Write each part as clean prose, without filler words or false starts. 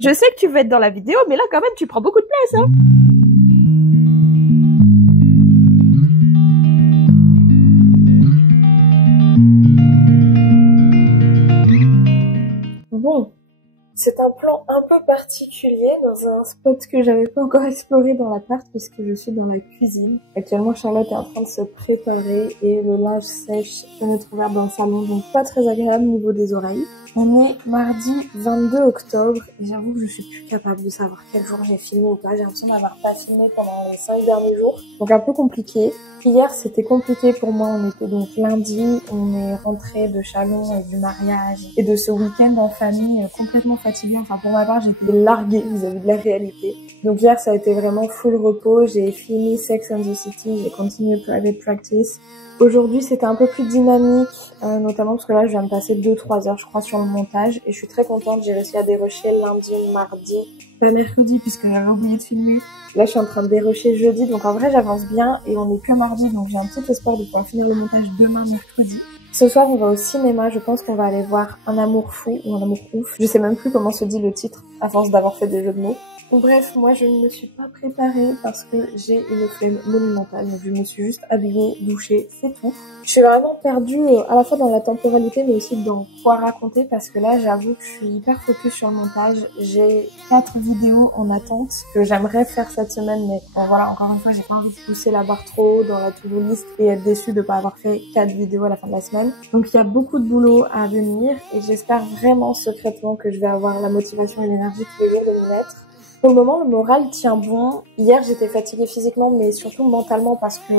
Je sais que tu veux être dans la vidéo, mais là quand même tu prends beaucoup de place, hein. Bon, c'est un plan un peu particulier dans un spot que j'avais pas encore exploré dans l'appart puisque je suis dans la cuisine. Actuellement, Charlotte est en train de se préparer et le linge sèche vient d'être ouvert dans le salon, donc pas très agréable au niveau des oreilles. On est mardi 22 octobre et j'avoue que je suis plus capable de savoir quel jour j'ai filmé ou pas. J'ai l'impression d'avoir pas filmé pendant les 5 derniers jours, donc un peu compliqué. Hier, c'était compliqué pour moi. On était donc lundi, on est rentré de Chalon et du mariage et de ce week-end en famille complètement fatiguée. Enfin, pour ma part, j'étais larguée vis-à-vis de la réalité. Donc hier, ça a été vraiment full repos. J'ai fini Sex and the City, j'ai continué Private Practice. Aujourd'hui, c'était un peu plus dynamique, notamment parce que là, je viens de passer 2-3 heures, je crois, sur le montage. Et je suis très contente, j'ai réussi à dérocher lundi, mardi, pas mercredi, puisque j'avais oublié de filmer. Là, je suis en train de dérocher jeudi, donc en vrai, j'avance bien. Et on est que mardi, donc j'ai un petit espoir de pouvoir finir le montage demain, mercredi. Ce soir, on va au cinéma. Je pense qu'on va aller voir Un amour fou ou Un amour ouf. Je sais même plus comment se dit le titre, à force d'avoir fait des jeux de mots. Bref, moi je ne me suis pas préparée parce que j'ai une flemme monumentale, donc je me suis juste habillée, douchée, c'est tout. Je suis vraiment perdue à la fois dans la temporalité mais aussi dans quoi raconter parce que là j'avoue que je suis hyper focus sur le montage. J'ai 4 vidéos en attente que j'aimerais faire cette semaine mais bon voilà, encore une fois j'ai pas envie de pousser la barre trop haut dans la to-do list et être déçue de pas avoir fait 4 vidéos à la fin de la semaine. Donc il y a beaucoup de boulot à venir et j'espère vraiment secrètement que je vais avoir la motivation et l'énergie tous les jours de m'y mettre. Pour le moment, le moral tient bon. Hier, j'étais fatiguée physiquement, mais surtout mentalement parce que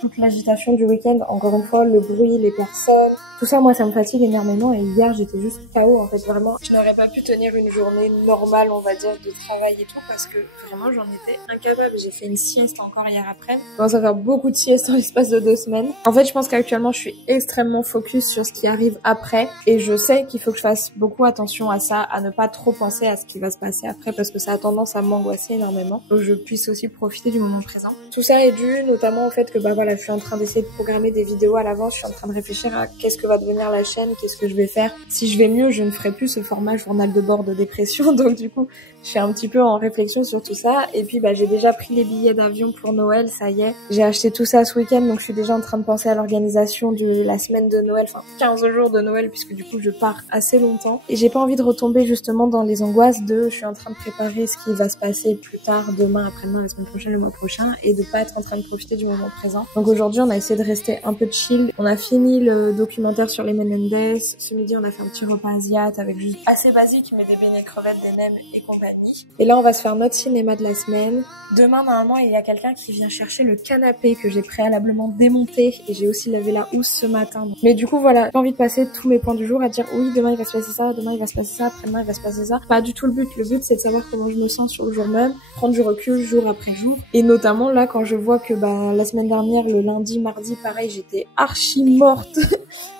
toute l'agitation du week-end, encore une fois, le bruit, les personnes, tout ça, moi, ça me fatigue énormément. Et hier, j'étais juste KO, en fait, vraiment. Je n'aurais pas pu tenir une journée normale, on va dire, de travail et tout parce que vraiment, j'en étais incapable. J'ai fait une sieste encore hier après. Je commence à faire beaucoup de siestes dans l'espace de 2 semaines. En fait, je pense qu'actuellement, je suis extrêmement focus sur ce qui arrive après. Et je sais qu'il faut que je fasse beaucoup attention à ça, à ne pas trop penser à ce qui va se passer après parce que ça a tendance à m'angoisser énormément. Donc je puisse aussi profiter du moment présent. Tout ça est dû notamment au fait que voilà, je suis en train d'essayer de programmer des vidéos à l'avance. Je suis en train de réfléchir à qu'est-ce que va devenir la chaîne, qu'est-ce que je vais faire. Si je vais mieux, je ne ferai plus ce format journal de bord de dépression. Donc du coup, je suis un petit peu en réflexion sur tout ça. Et puis j'ai déjà pris les billets d'avion pour Noël, ça y est. J'ai acheté tout ça ce week-end, donc je suis déjà en train de penser à l'organisation de la semaine de Noël, enfin 15 jours de Noël, puisque du coup je pars assez longtemps. Et j'ai pas envie de retomber justement dans les angoisses de je suis en train de préparer ce qui va se passer plus tard, demain, après-demain, la semaine prochaine, le mois prochain, et de pas être en train de profiter du moment présent. Donc aujourd'hui, on a essayé de rester un peu chill. On a fini le documentaire sur les Menendez. Ce midi, on a fait un petit repas asiate avec juste assez basique, mais des beignets crevettes, des nems et compagnie. Et là, on va se faire notre cinéma de la semaine. Demain, normalement, il y a quelqu'un qui vient chercher le canapé que j'ai préalablement démonté, et j'ai aussi lavé la housse ce matin. Mais du coup, voilà, j'ai envie de passer tous mes points du jour à dire oui, demain, il va se passer ça, demain, il va se passer ça, après-demain, il va se passer ça. Pas du tout le but. Le but, c'est de savoir comment je me sens sur le jour même, prendre du recul jour après jour. Et notamment là, quand je vois que la semaine dernière, le lundi, mardi, pareil, j'étais archi morte,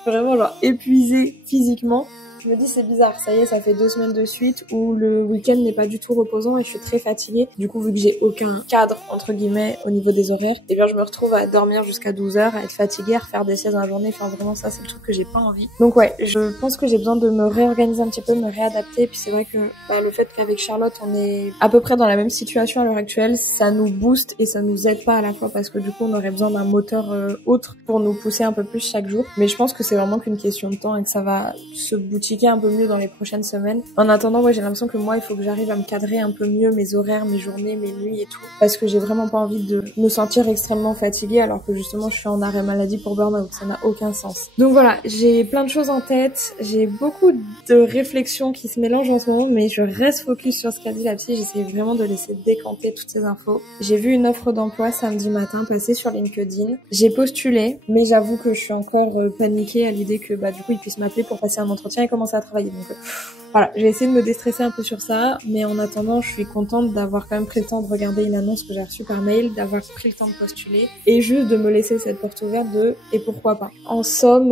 vraiment genre épuisée physiquement. Je me dis c'est bizarre, ça y est, ça fait 2 semaines de suite où le week-end n'est pas du tout reposant et je suis très fatiguée. Du coup, vu que j'ai aucun cadre, entre guillemets, au niveau des horaires, et bien je me retrouve à dormir jusqu'à 12 heures, à être fatiguée, à refaire des siestes dans la journée. Enfin vraiment ça, c'est le truc que j'ai pas envie. Donc ouais, je pense que j'ai besoin de me réorganiser un petit peu, de me réadapter. Puis c'est vrai que le fait qu'avec Charlotte, on est à peu près dans la même situation à l'heure actuelle, ça nous booste et ça nous aide pas à la fois parce que du coup, on aurait besoin d'un moteur autre pour nous pousser un peu plus chaque jour. Mais je pense que c'est vraiment qu'une question de temps et que ça va se boutiquer un peu mieux dans les prochaines semaines. En attendant, j'ai l'impression que moi, il faut que j'arrive à me cadrer un peu mieux mes horaires, mes journées, mes nuits et tout. Parce que j'ai vraiment pas envie de me sentir extrêmement fatiguée alors que justement, je suis en arrêt maladie pour burn-out. Ça n'a aucun sens. Donc voilà, j'ai plein de choses en tête. J'ai beaucoup de réflexions qui se mélangent en ce moment, mais je reste focus sur ce qu'a dit la psy. J'essaie vraiment de laisser décanter toutes ces infos. J'ai vu une offre d'emploi samedi matin passer sur LinkedIn. J'ai postulé, mais j'avoue que je suis encore paniquée à l'idée que du coup, ils puissent m'appeler pour passer un entretien et commencer à travailler. Donc voilà, j'ai essayé de me déstresser un peu sur ça, mais en attendant, je suis contente d'avoir quand même pris le temps de regarder une annonce que j'ai reçue par mail, d'avoir pris le temps de postuler et juste de me laisser cette porte ouverte de et pourquoi pas. En somme,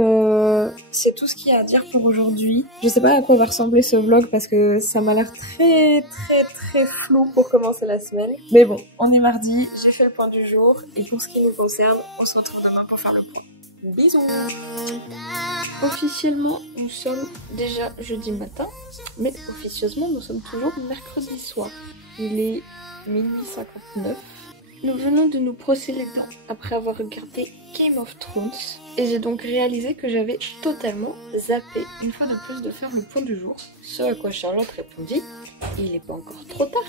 c'est tout ce qu'il y a à dire pour aujourd'hui. Je sais pas à quoi va ressembler ce vlog parce que ça m'a l'air très flou pour commencer la semaine. Mais bon, on est mardi, j'ai fait le point du jour et pour ce qui nous concerne, on se retrouve demain pour faire le point. Bisous. Officiellement, nous sommes déjà jeudi matin, mais officieusement, nous sommes toujours mercredi soir. Il est minuit 59. Nous venons de nous brosser les dents après avoir regardé Game of Thrones et j'ai donc réalisé que j'avais totalement zappé une fois de plus de faire le point du jour. Ce à quoi Charlotte répondit « Il n'est pas encore trop tard ».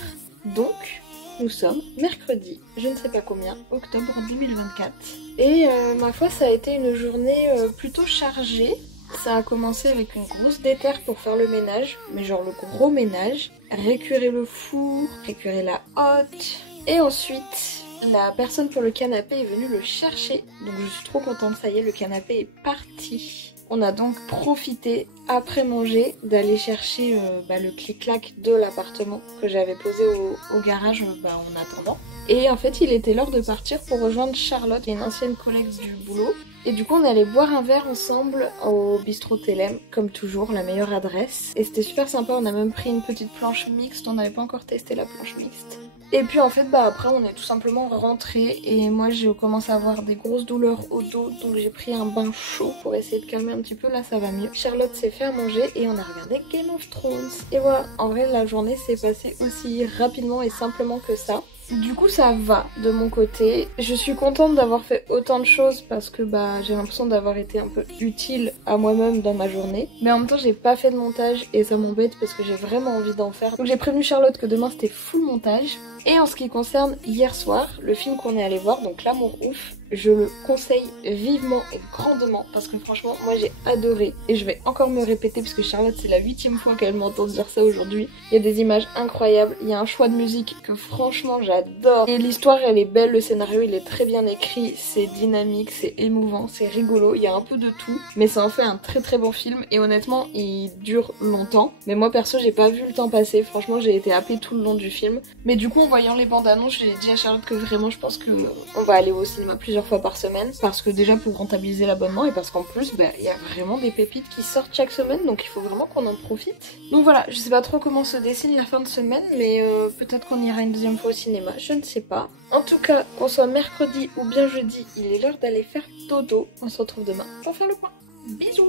Donc, nous sommes mercredi, je ne sais pas combien, octobre 2024. Et ma foi, ça a été une journée plutôt chargée. Ça a commencé avec une grosse déterre pour faire le ménage, mais genre le gros ménage. Récurer le four, récurer la hotte. Et ensuite, la personne pour le canapé est venue le chercher. Donc je suis trop contente, ça y est, le canapé est parti. On a donc profité, après manger, d'aller chercher le clic-clac de l'appartement que j'avais posé au garage en attendant. Et en fait, il était l'heure de partir pour rejoindre Charlotte, qui est une ancienne collègue du boulot. Et du coup, on est allé boire un verre ensemble au bistrot Telem, comme toujours, la meilleure adresse. Et c'était super sympa, on a même pris une petite planche mixte, on n'avait pas encore testé la planche mixte. Et puis en fait, après, on est tout simplement rentrés et moi, j'ai commencé à avoir des grosses douleurs au dos, donc j'ai pris un bain chaud pour essayer de calmer un petit peu, là ça va mieux. Charlotte s'est fait à manger et on a regardé Game of Thrones. Et voilà, en vrai, la journée s'est passée aussi rapidement et simplement que ça. Du coup ça va de mon côté, je suis contente d'avoir fait autant de choses parce que j'ai l'impression d'avoir été un peu utile à moi-même dans ma journée. Mais en même temps j'ai pas fait de montage et ça m'embête parce que j'ai vraiment envie d'en faire. Donc j'ai prévenu Charlotte que demain c'était full montage. Et en ce qui concerne hier soir, le film qu'on est allé voir, donc L'amour ouf, je le conseille vivement et grandement parce que franchement moi j'ai adoré et je vais encore me répéter parce que Charlotte c'est la 8e fois qu'elle m'entend dire ça aujourd'hui. Il y a des images incroyables, il y a un choix de musique que franchement j'adore et l'histoire elle est belle, le scénario il est très bien écrit, c'est dynamique, c'est émouvant, c'est rigolo, il y a un peu de tout mais ça en fait un très très bon film et honnêtement il dure longtemps mais moi perso j'ai pas vu le temps passer, franchement j'ai été happée tout le long du film mais du coup en voyant les bandes annonces j'ai dit à Charlotte que vraiment je pense que on va aller au cinéma plusieurs fois par semaine parce que déjà pour rentabiliser l'abonnement et parce qu'en plus il y a vraiment des pépites qui sortent chaque semaine donc il faut vraiment qu'on en profite. Donc voilà, je sais pas trop comment se dessine la fin de semaine mais peut-être qu'on ira une deuxième fois au cinéma, je ne sais pas. En tout cas, qu'on soit mercredi ou bien jeudi, il est l'heure d'aller faire dodo. On se retrouve demain pour faire le point. Bisous.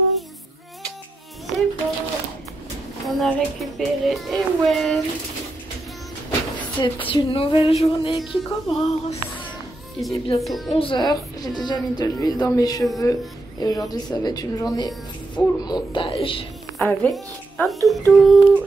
C'est bon, on a récupéré Ewen. C'est une nouvelle journée qui commence. Il est bientôt 11h, j'ai déjà mis de l'huile dans mes cheveux et aujourd'hui ça va être une journée full montage avec un toutou.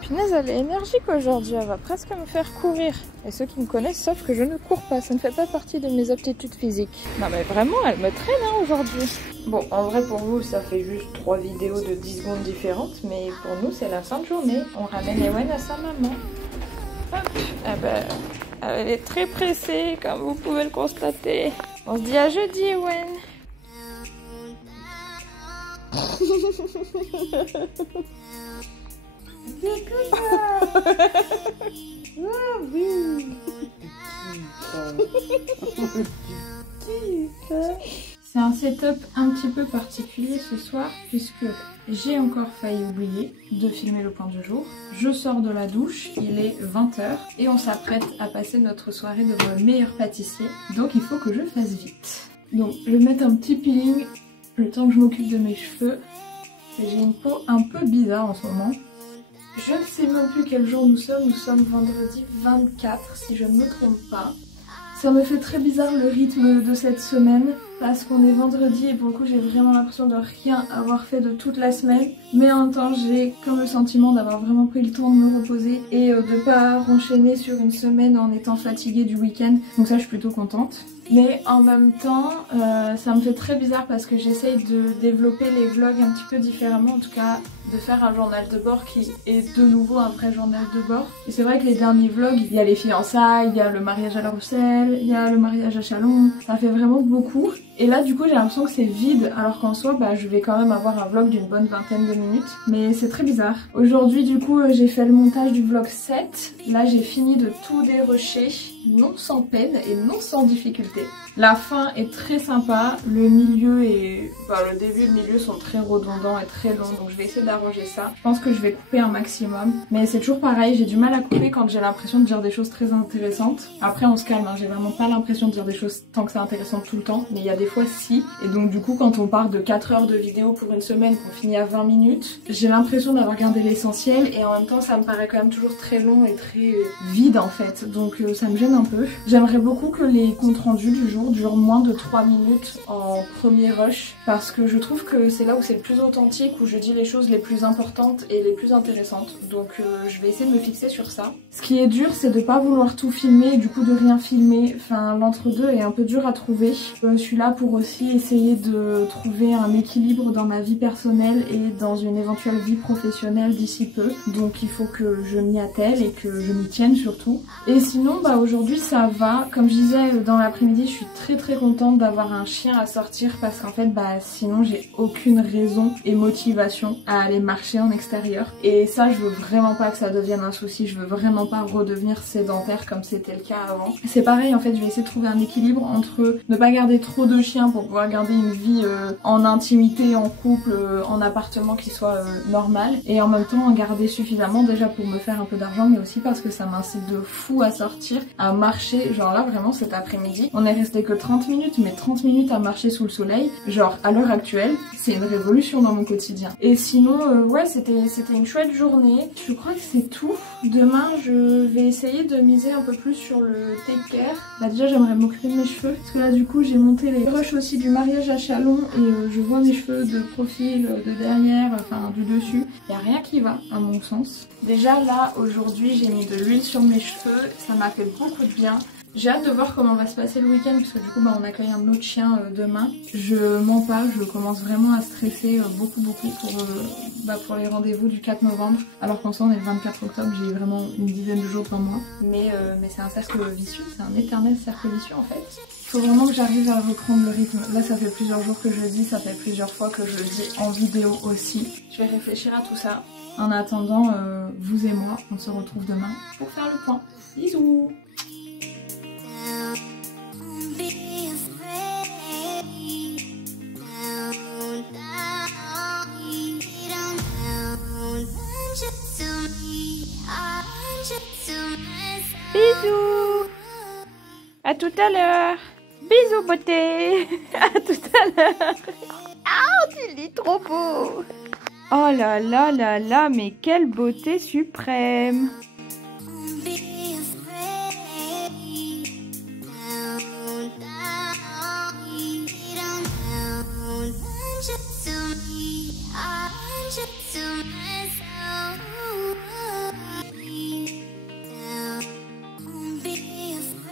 Punaise, elle est énergique aujourd'hui, elle va presque me faire courir. Et ceux qui me connaissent savent que je ne cours pas, ça ne fait pas partie de mes aptitudes physiques. Non mais vraiment, elle me traîne aujourd'hui. Bon, en vrai pour vous ça fait juste 3 vidéos de 10 secondes différentes, mais pour nous c'est la fin de journée. On ramène Ewen à sa maman. Hop, elle est très pressée, comme vous pouvez le constater. On se dit à jeudi, Ewen. Ah oui. C'est un setup un petit peu particulier ce soir puisque j'ai encore failli oublier de filmer le point du jour. Je sors de la douche, il est 20h et on s'apprête à passer notre soirée devant le meilleur pâtissier. Donc il faut que je fasse vite. Donc je vais mettre un petit peeling le temps que je m'occupe de mes cheveux. J'ai une peau un peu bizarre en ce moment. Je ne sais même plus quel jour nous sommes vendredi 24 si je ne me trompe pas. Ça me fait très bizarre le rythme de cette semaine parce qu'on est vendredi et pour le coup j'ai vraiment l'impression de rien avoir fait de toute la semaine. Mais en même temps j'ai comme le sentiment d'avoir vraiment pris le temps de me reposer et de pas renchaîner sur une semaine en étant fatiguée du week-end. Donc ça je suis plutôt contente. Mais en même temps ça me fait très bizarre parce que j'essaye de développer les vlogs un petit peu différemment, en tout cas de faire un journal de bord qui est de nouveau un vrai journal de bord. Et c'est vrai que les derniers vlogs, il y a les fiançailles, il y a le mariage à La Rochelle, il y a le mariage à Chalon, ça fait vraiment beaucoup. Et là du coup j'ai l'impression que c'est vide alors qu'en soi bah, je vais quand même avoir un vlog d'une bonne vingtaine de minutes. Mais c'est très bizarre. Aujourd'hui du coup j'ai fait le montage du vlog 7. Là j'ai fini de tout dérocher, non sans peine et non sans difficulté. La fin est très sympa, le milieu et le début et le milieu sont très redondants et très longs, donc je vais essayer d'arranger ça. Je pense que je vais couper un maximum, mais c'est toujours pareil, j'ai du mal à couper quand j'ai l'impression de dire des choses très intéressantes. Après on se calme, hein, j'ai vraiment pas l'impression de dire des choses tant que c'est intéressant tout le temps, mais il y a des fois si. Et donc du coup quand on part de 4 heures de vidéo pour une semaine, qu'on finit à 20 minutes, j'ai l'impression d'avoir gardé l'essentiel et en même temps ça me paraît quand même toujours très long et très vide en fait, donc ça me gêne un peu. J'aimerais beaucoup que les comptes rendus du jour durent moins de 3 minutes en premier rush parce que je trouve que c'est là où c'est le plus authentique, où je dis les choses les plus importantes et les plus intéressantes, donc je vais essayer de me fixer sur ça. Ce qui est dur c'est de pas vouloir tout filmer et du coup de rien filmer, enfin l'entre-deux est un peu dur à trouver. Je suis là pour aussi essayer de trouver un équilibre dans ma vie personnelle et dans une éventuelle vie professionnelle d'ici peu, donc il faut que je m'y attelle et que je m'y tienne surtout. Et sinon bah aujourd'hui ça va, comme je disais dans l'après-midi je suis très contente d'avoir un chien à sortir parce qu'en fait bah sinon j'ai aucune raison et motivation à aller marcher en extérieur et ça je veux vraiment pas que ça devienne un souci, je veux vraiment pas redevenir sédentaire comme c'était le cas avant. C'est pareil en fait, je vais essayer de trouver un équilibre entre ne pas garder trop de chiens pour pouvoir garder une vie en intimité, en couple, en appartement qui soit normal et en même temps en garder suffisamment déjà pour me faire un peu d'argent mais aussi parce que ça m'incite de fou à sortir, à marcher. Genre là vraiment cet après-midi on est resté que 30 minutes, mais 30 minutes à marcher sous le soleil, genre à l'heure actuelle, c'est une révolution dans mon quotidien. Et sinon, ouais, c'était une chouette journée. Je crois que c'est tout. Demain, je vais essayer de miser un peu plus sur le take care. Là déjà, j'aimerais m'occuper de mes cheveux, parce que là du coup, j'ai monté les rushs aussi du mariage à Chalon, et je vois mes cheveux de profil, de derrière, enfin du dessus. Il n'y a rien qui va, à mon sens. Déjà là, aujourd'hui, j'ai mis de l'huile sur mes cheveux, ça m'a fait beaucoup de bien. J'ai hâte de voir comment va se passer le week-end puisque du coup bah, on accueille un autre chien demain. Je mens pas, je commence vraiment à stresser beaucoup pour les rendez-vous du 4 novembre. Alors qu'en soi on est le 24 octobre, j'ai vraiment une dizaine de jours devant moi. Mais c'est un cercle vicieux, c'est un éternel cercle vicieux en fait. Il faut vraiment que j'arrive à reprendre le rythme. Là ça fait plusieurs jours que je le dis, ça fait plusieurs fois que je le dis en vidéo aussi. Je vais réfléchir à tout ça. En attendant, vous et moi, on se retrouve demain pour faire le point. Bisous! Bisous. À tout à l'heure. Bisous beauté. À tout à l'heure. Ah, tu lis trop beau. Oh là là là là, mais quelle beauté suprême.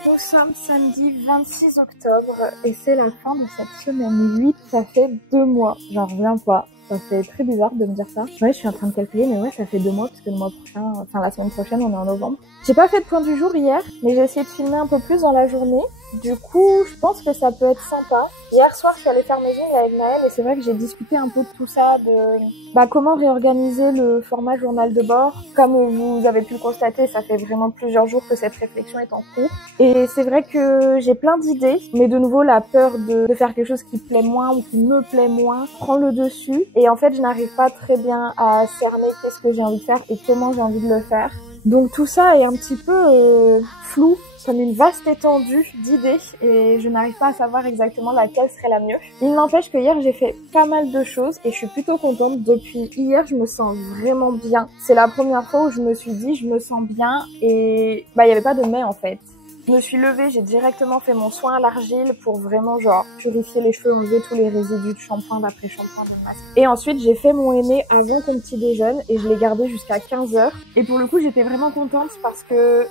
Nous sommes samedi 26 octobre et c'est la fin de cette semaine 8, ça fait 2 mois, j'en reviens pas. Ça fait très bizarre de me dire ça. Ouais, je suis en train de calculer, mais ouais, ça fait 2 mois parce que le mois prochain, enfin la semaine prochaine, on est en novembre. J'ai pas fait de point du jour hier, mais j'ai essayé de filmer un peu plus dans la journée. Du coup, je pense que ça peut être sympa. Hier soir, je suis allée faire mes ongles avec Naël et c'est vrai que j'ai discuté un peu de tout ça, de comment réorganiser le format journal de bord. Comme vous avez pu le constater, ça fait vraiment plusieurs jours que cette réflexion est en cours. Et c'est vrai que j'ai plein d'idées, mais de nouveau, la peur de faire quelque chose qui plaît moins ou qui me plaît moins prend le dessus. Et en fait, je n'arrive pas très bien à cerner qu'est-ce que j'ai envie de faire et comment j'ai envie de le faire. Donc tout ça est un petit peu flou, comme une vaste étendue d'idées et je n'arrive pas à savoir exactement laquelle serait la mieux. Il n'empêche que hier j'ai fait pas mal de choses et je suis plutôt contente. Depuis hier je me sens vraiment bien. C'est la première fois où je me suis dit je me sens bien et il y avait pas de mais en fait. Je me suis levée, j'ai directement fait mon soin à l'argile pour vraiment genre purifier les cheveux, enlever tous les résidus de shampoing, d'après-shampoing, de masque. Et ensuite j'ai fait mon henné avant ton petit déjeune et je l'ai gardé jusqu'à 15h. Et pour le coup j'étais vraiment contente parce que...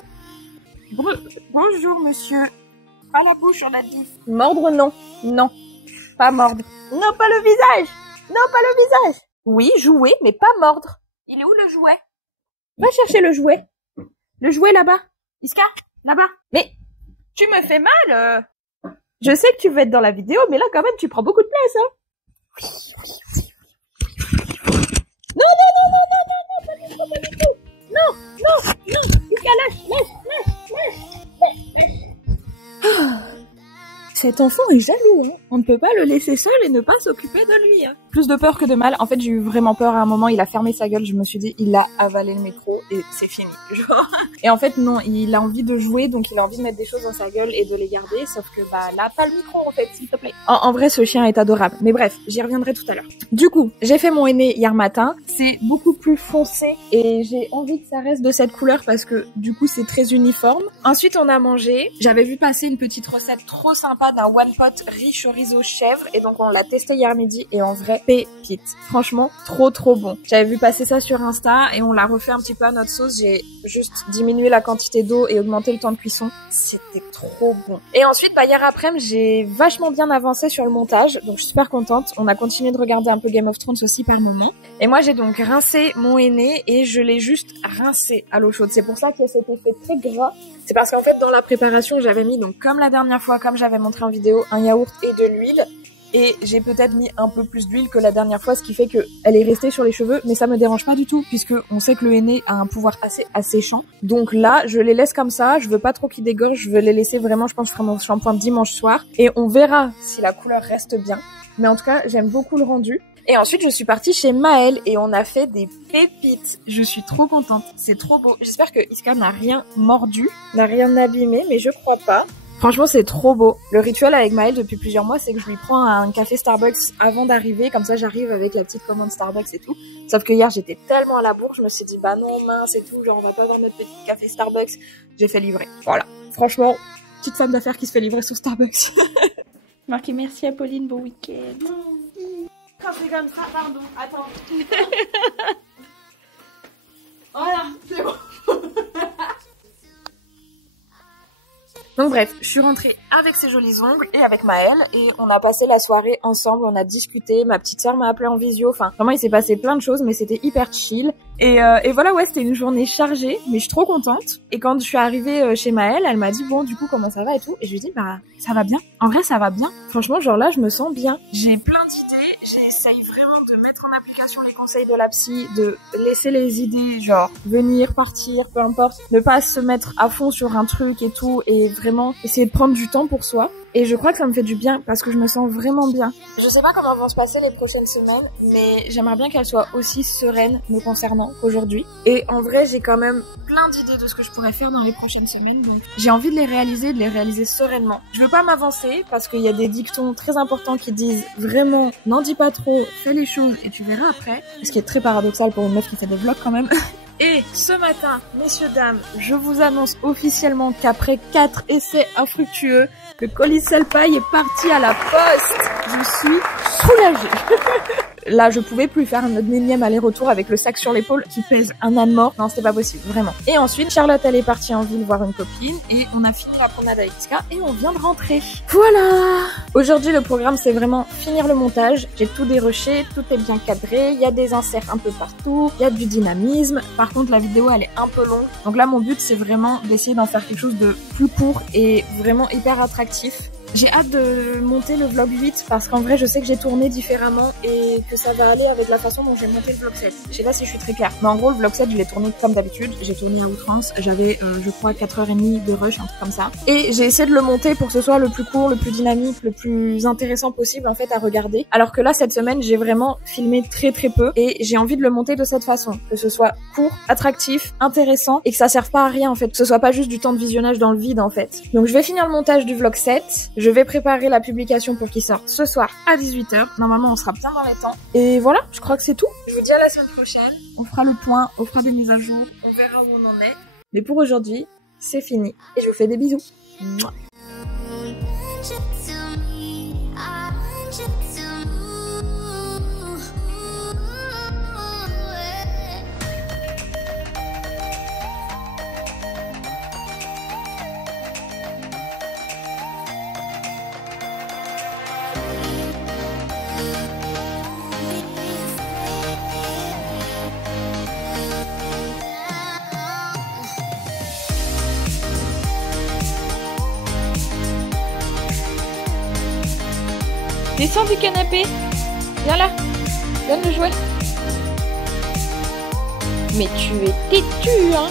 Bonjour monsieur. Pas la bouche on a dit. Mordre non. Non. Pas mordre. Non pas le visage. Non pas le visage. Oui jouer mais pas mordre. Il est où le jouet? Va chercher le jouet. Le jouet là-bas. Iska, là-bas. Mais tu me fais mal. Je sais que tu veux être dans la vidéo, mais là, quand même, tu prends beaucoup de place, hein. Oui, oui, oui. Non, non, non, non, non, non, non, pas du tout, pas du tout. Non, non, non. Lucas, lâche. Cet enfant est jaloux, hein. On ne peut pas le laisser seul et ne pas s'occuper de lui, hein. Plus de peur que de mal. En fait, j'ai eu vraiment peur à un moment. Il a fermé sa gueule. Je me suis dit, il a avalé le micro et c'est fini. Genre. Et en fait, non, il a envie de jouer, donc il a envie de mettre des choses dans sa gueule et de les garder. Sauf que, bah, là, pas le micro, en fait, s'il te plaît. En vrai, ce chien est adorable. Mais bref, j'y reviendrai tout à l'heure. Du coup, j'ai fait mon aîné hier matin. C'est beaucoup plus foncé et j'ai envie que ça reste de cette couleur parce que, du coup, c'est très uniforme. Ensuite, on a mangé. J'avais vu passer une petite recette trop sympa d'un one pot riz chorizo chèvre et donc on l'a testé hier midi et en vrai pépite. Franchement trop bon. J'avais vu passer ça sur Insta et on l'a refait un petit peu à notre sauce. J'ai juste diminué la quantité d'eau et augmenté le temps de cuisson. C'était trop bon. Et ensuite bah hier après-midi j'ai vachement bien avancé sur le montage donc je suis super contente. On a continué de regarder un peu Game of Thrones aussi par moment. Et moi j'ai donc rincé mon aîné et je l'ai juste rincé à l'eau chaude. C'est pour ça qu'il y a cet effet très gras. C'est parce qu'en fait dans la préparation j'avais mis donc comme la dernière fois, comme j'avais montré en vidéo, un yaourt et de l'huile. Et j'ai peut-être mis un peu plus d'huile que la dernière fois, ce qui fait que elle est restée sur les cheveux, mais ça me dérange pas du tout, puisque on sait que le henné a un pouvoir assez asséchant. Donc là, je les laisse comme ça, je veux pas trop qu'ils dégorgent, je veux les laisser vraiment, je pense que je ferai mon shampoing dimanche soir, et on verra si la couleur reste bien. Mais en tout cas, j'aime beaucoup le rendu. Et ensuite, je suis partie chez Maëlle et on a fait des pépites. Je suis trop contente, c'est trop beau. J'espère que Iska n'a rien mordu, n'a rien abîmé, mais je crois pas. Franchement, c'est trop beau. Le rituel avec Maëlle depuis plusieurs mois, c'est que je lui prends un café Starbucks avant d'arriver. Comme ça, j'arrive avec la petite commande Starbucks et tout. Sauf que hier, j'étais tellement à la bourre, je me suis dit, bah non, mince et tout, genre on va pas avoir notre petit café Starbucks. J'ai fait livrer. Voilà. Franchement, petite femme d'affaires qui se fait livrer sous Starbucks. Marquez merci à Pauline, bon week-end. Quand c'est comme ça, pardon, attends. Voilà, c'est bon. Donc bref, je suis rentrée avec ces jolis ongles et avec Maëlle et on a passé la soirée ensemble, on a discuté, ma petite sœur m'a appelé en visio, enfin vraiment il s'est passé plein de choses mais c'était hyper chill. Et voilà, ouais, c'était une journée chargée, mais je suis trop contente. Et quand je suis arrivée chez Maëlle, elle m'a dit bon du coup comment ça va et tout, et je lui ai dit bah ça va bien. En vrai ça va bien. Franchement genre là je me sens bien. J'ai plein d'idées, j'essaye vraiment de mettre en application les conseils de la psy, de laisser les idées genre venir, partir, peu importe, ne pas se mettre à fond sur un truc et tout, et vraiment essayer de prendre du temps pour soi. Et je crois que ça me fait du bien parce que je me sens vraiment bien. Je sais pas comment vont se passer les prochaines semaines, mais j'aimerais bien qu'elles soient aussi sereines me concernant qu'aujourd'hui. Et en vrai, j'ai quand même plein d'idées de ce que je pourrais faire dans les prochaines semaines. Donc j'ai envie de les réaliser sereinement. Je veux pas m'avancer parce qu'il y a des dictons très importants qui disent vraiment n'en dis pas trop, fais les choses et tu verras après. Ce qui est très paradoxal pour une meuf qui fait des vlogs quand même. Et ce matin, messieurs, dames, je vous annonce officiellement qu'après 4 essais infructueux, le colis Selpaï est parti à la poste. Je suis soulagée. Là, je pouvais plus faire un énième aller-retour avec le sac sur l'épaule qui pèse un âne mort. Non, c'était pas possible, vraiment. Et ensuite, Charlotte, elle est partie en ville voir une copine et on a fini la promenade avec Iska et on vient de rentrer. Voilà! Aujourd'hui, le programme, c'est vraiment finir le montage. J'ai tout dérushé, tout est bien cadré, il y a des inserts un peu partout, il y a du dynamisme. Par contre, la vidéo, elle est un peu longue. Donc là, mon but, c'est vraiment d'essayer d'en faire quelque chose de plus court et vraiment hyper attractif. J'ai hâte de monter le vlog 8 parce qu'en vrai je sais que j'ai tourné différemment et que ça va aller avec la façon dont j'ai monté le vlog 7. Je sais pas si je suis très claire, mais en gros le vlog 7 je l'ai tourné comme d'habitude, j'ai tourné à outrance, j'avais je crois 4h30 de rush, un truc comme ça. Et j'ai essayé de le monter pour que ce soit le plus court, le plus dynamique, le plus intéressant possible en fait à regarder. Alors que là cette semaine j'ai vraiment filmé très peu et j'ai envie de le monter de cette façon, que ce soit court, attractif, intéressant et que ça serve pas à rien en fait, que ce soit pas juste du temps de visionnage dans le vide en fait. Donc je vais finir le montage du vlog 7. Je vais préparer la publication pour qu'il sorte ce soir à 18h. Normalement, on sera bien dans les temps. Et voilà, je crois que c'est tout. Je vous dis à la semaine prochaine. On fera le point, on fera des mises à jour. On verra où on en est. Mais pour aujourd'hui, c'est fini. Et je vous fais des bisous. Mouah. Descends du canapé. Viens là. Donne le jouet. Mais tu es têtu, hein.